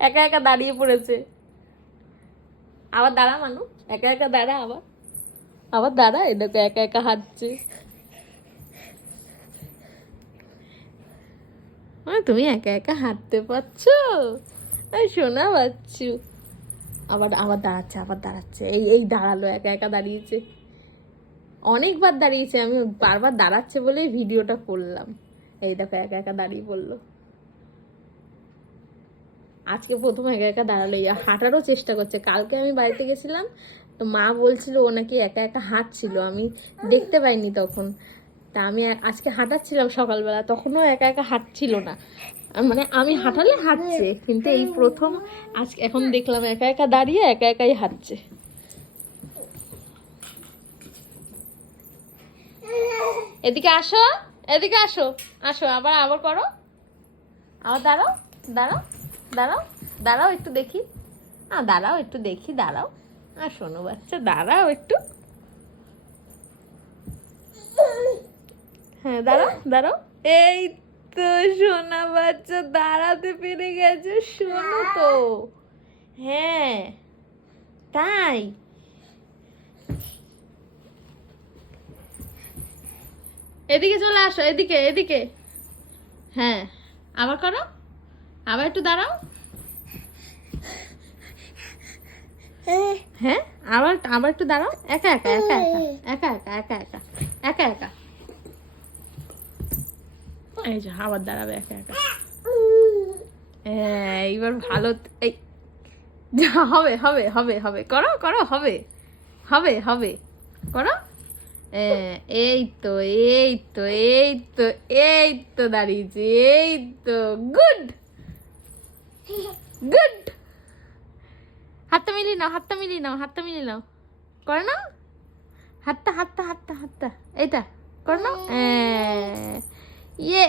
একা একা দাঁড়িয়ে পড়েছে। আবার দাঁড়া মানু, একা একা দাঁড়া, আবার আবার দাঁড়া, এই দেখো একা একা হাঁটছে। তুমি একা একা হাঁটতে পারছো সোনা বাচ্চু। আবার আবার দাঁড়াচ্ছে, আবার দাঁড়াচ্ছে, এই এই দাঁড়ালো, একা একা দাঁড়িয়েছে, অনেকবার দাঁড়িয়েছে, আমি বারবার দাঁড়াচ্ছে বলেই ভিডিওটা করলাম। এই দেখো একা একা দাঁড়িয়ে পড়লো, আজকে প্রথম একা একা দাঁড়ালো। হাঁটারও চেষ্টা করছে। কালকে আমি বাড়িতে গেছিলাম, তো মা বলছিল ও নাকি একা একা হাঁটছিল, আমি দেখতে পাইনি তখন। তা আমি আজকে হাঁটাচ্ছিলাম সকালবেলা, তখনও একা একা হাঁটছিল না, মানে আমি হাঁটালে হাঁটছে, কিন্তু এই প্রথম আজকে এখন দেখলাম একা একা দাঁড়িয়ে একা একাই হাঁটছে। এদিকে আসো, এদিকে আসো, আসো, আবার আবার করো, আবার দাঁড়াও, দাঁড়াও, দাঁড়াও, দাঁড়াও একটু দেখি, দাঁড়াও একটু দেখি, দাঁড়াও, শোনো বাচ্চা, দাঁড়াও একটু, হ্যাঁ দাঁড়াও, দাঁড়াও, এই তো সোনা বাচ্চা দাঁড়াতে পেরে গেছে, শোনো তো, হ্যাঁ তাই, এদিকে চলে আসো, এদিকে এদিকে, হ্যাঁ আবার করো, আবার একটু দাঁড়াও, হ্যাঁ আবার আবার একটু দাঁড়াও, একা একা একা একা একা একা একা একা একা, এই যে আবার দাঁড়াবে একা একা, হ্যাঁ এইবার ভালো, এই হবে হবে হবে হবে, করো করো, হবে হবে হবে, করো, এই তো এই তো এই তো এই তো দাঁড়িয়েছি, এই তো, গুড গুড, হাতটা মিলিয়ে নাও, হাতটা মিলিয়ে নাও, হাতটা মিলিয়ে নাও, করে নাও, হাতটা হাতটা হাতটা হাতটা, এইটা করে নাও, ইয়ে